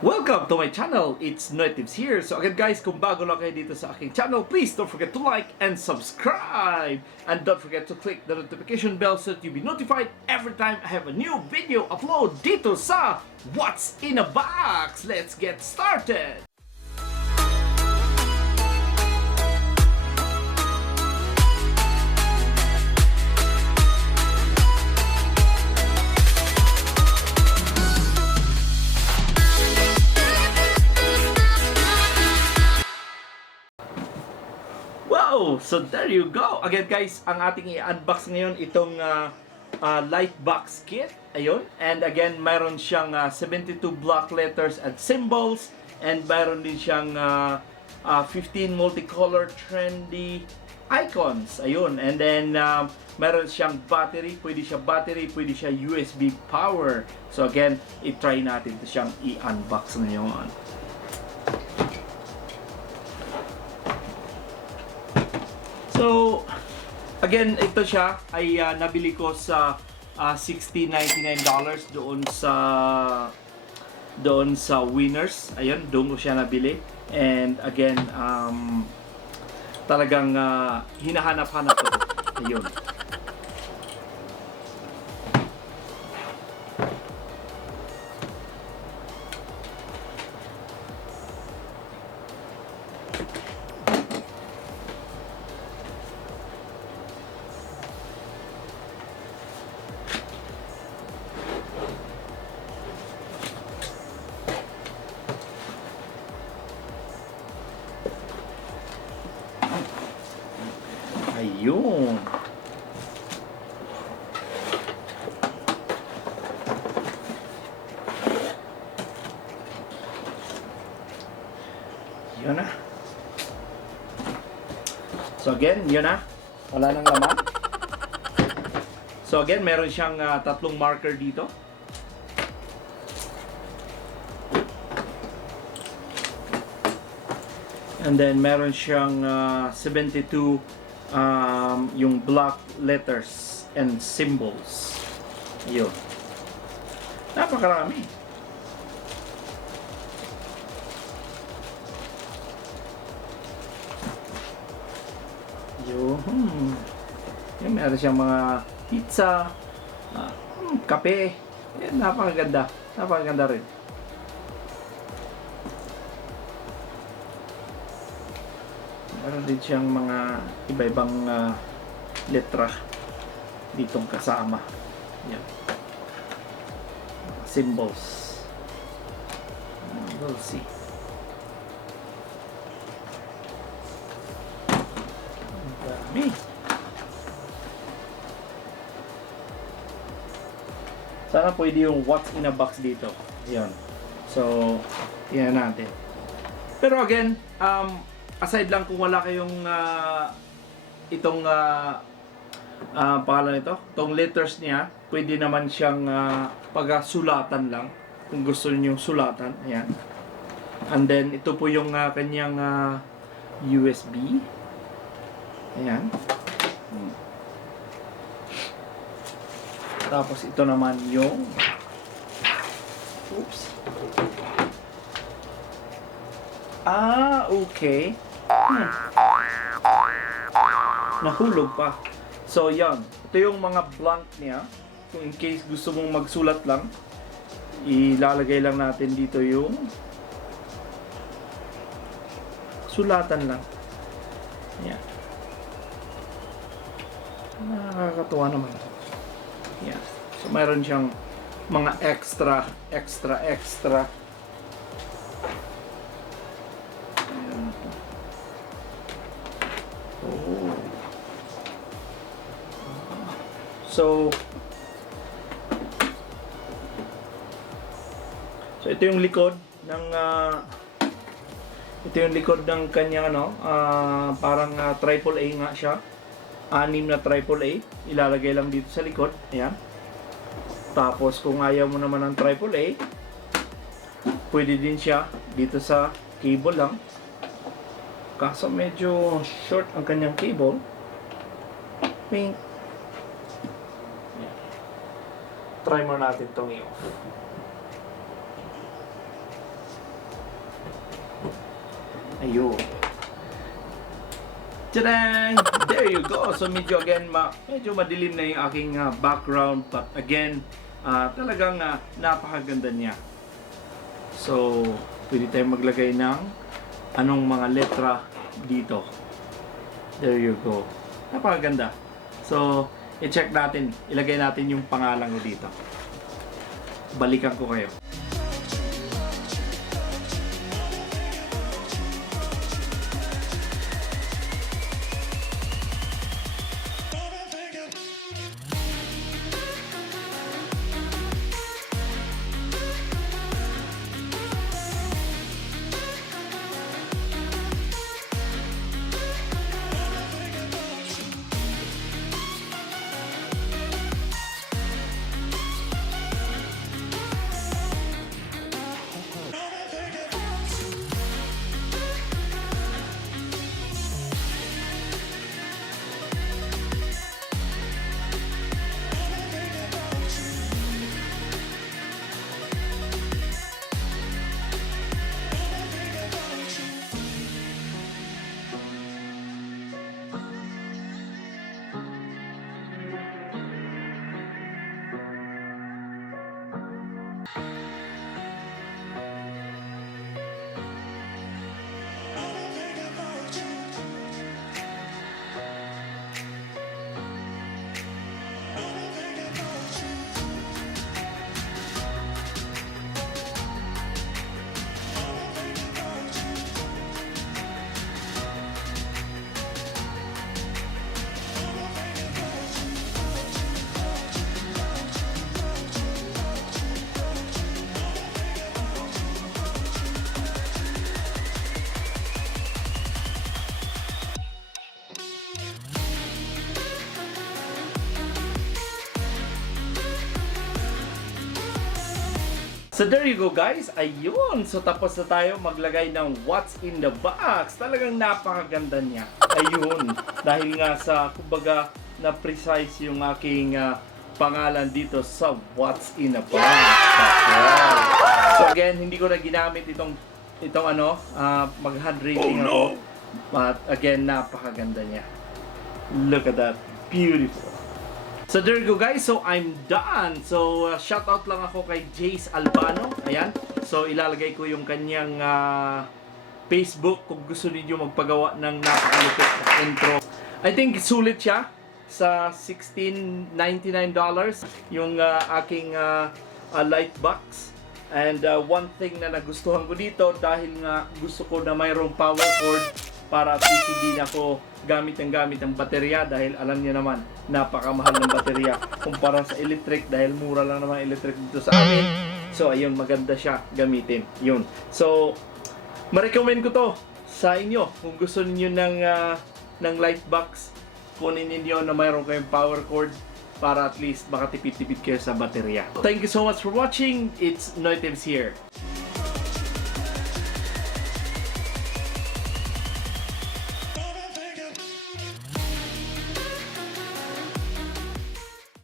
Welcome to my channel, it's NoyTebs here. So again guys, kung bago lang kayo dito sa aking channel, please don't forget to like and subscribe. And don't forget to click the notification bell so that you'll be notified every time I have a new video upload dito sa What's in a Box. Let's get started! Wow! So there you go! Again guys, ang ating i-unbox ngayon itong light box kit. Ayun. And again, mayroon siyang 72 block letters and symbols. And mayroon din siyang 15 multicolor trendy icons. Ayun. And then, mayroon siyang battery. Pwede siya battery, pwede siya USB power. So again, i-try natin ito siyang i-unbox ngayon. So, again, ito siya ay nabili ko sa $60.99 doon sa Winners. Ayun, doon ko siya nabili. And again, talagang hinahanap-hanap ko ito. Ayun. Ayun. Yun na. So again, yun na. Wala nang laman. So again, meron siyang tatlong marker dito. And then meron siyang 72 yung block letters and symbols. Ayun. Napakarami. Yun. Yung meron siyang mga pizza, kape. Yan, napakaganda. Napakaganda rin. Meron din siyang mga iba-ibang letra ditong kasama. Yan. Symbols. We'll see. Ang dami. Sana pwede yung what's in a box dito. Yan. So, yan natin. Pero again, aside lang kung wala kayong itong pangalan nito, itong letters niya, pwede naman siyang pagsulatan lang kung gusto niyo sulatan. Ayan. And then ito po yung kanyang USB. Ayan. Tapos ito naman yung okay. Nahulog pa. So, yan. Ito yung mga blank niya. Kung in case gusto mong magsulat lang, ilalagay lang natin dito yung sulatan lang. Yan. Nakakatuwa naman. Yan. So, mayroon siyang mga extra. So ito yung likod ng kanyang parang AAA nga siya. 6 na AAA, ilalagay lang dito sa likod. Ayan. Tapos kung ayaw mo naman ng AAA, pwede din siya dito sa cable lang. Kaso medyo short ang kanyang cable. Pink. Try mo natin itong i-off. Ayun. Tadang! There you go. So medyo again, medyo madilim na yung aking background. But again, talagang napakaganda niya. So, pwede tayong maglagay ng anong mga letra dito. There you go. Napakaganda. So, i-check natin. Ilagay natin yung pangalan ko dito. Balikan ko kayo. So there you go guys, ayun. So tapos na tayo maglagay ng what's in the box. Talagang napakaganda niya. Ayun. Dahil nga sa, kumbaga, na precise yung aking pangalan dito sa what's in the box. So again, hindi ko na ginamit itong mag-hand rating ako. But again, napakaganda niya. Look at that. Beautiful. So there you go guys, so I'm done. So shoutout lang ako kay Jace Albano. Ayan. So ilalagay ko yung kanyang Facebook kung gusto niyo magpagawa ng napakalupit na intro. I think sulit siya sa $16.99 yung aking light box. And one thing na nagustuhan ko dito dahil nga gusto ko na mayroong power cord para at least hindi na ako gamit ang baterya dahil alam niyo naman napakamahal ng baterya kumpara sa electric dahil mura lang naman electric dito sa amin. So ayun, maganda siya gamitin. Yun. So ma-recommend ko to sa inyo kung gusto niyo ng light box, kunin niyo na mayroon kayong power cord para at least makatipid-tipid kayo sa baterya. Thank you so much for watching. It's NoyTebs here.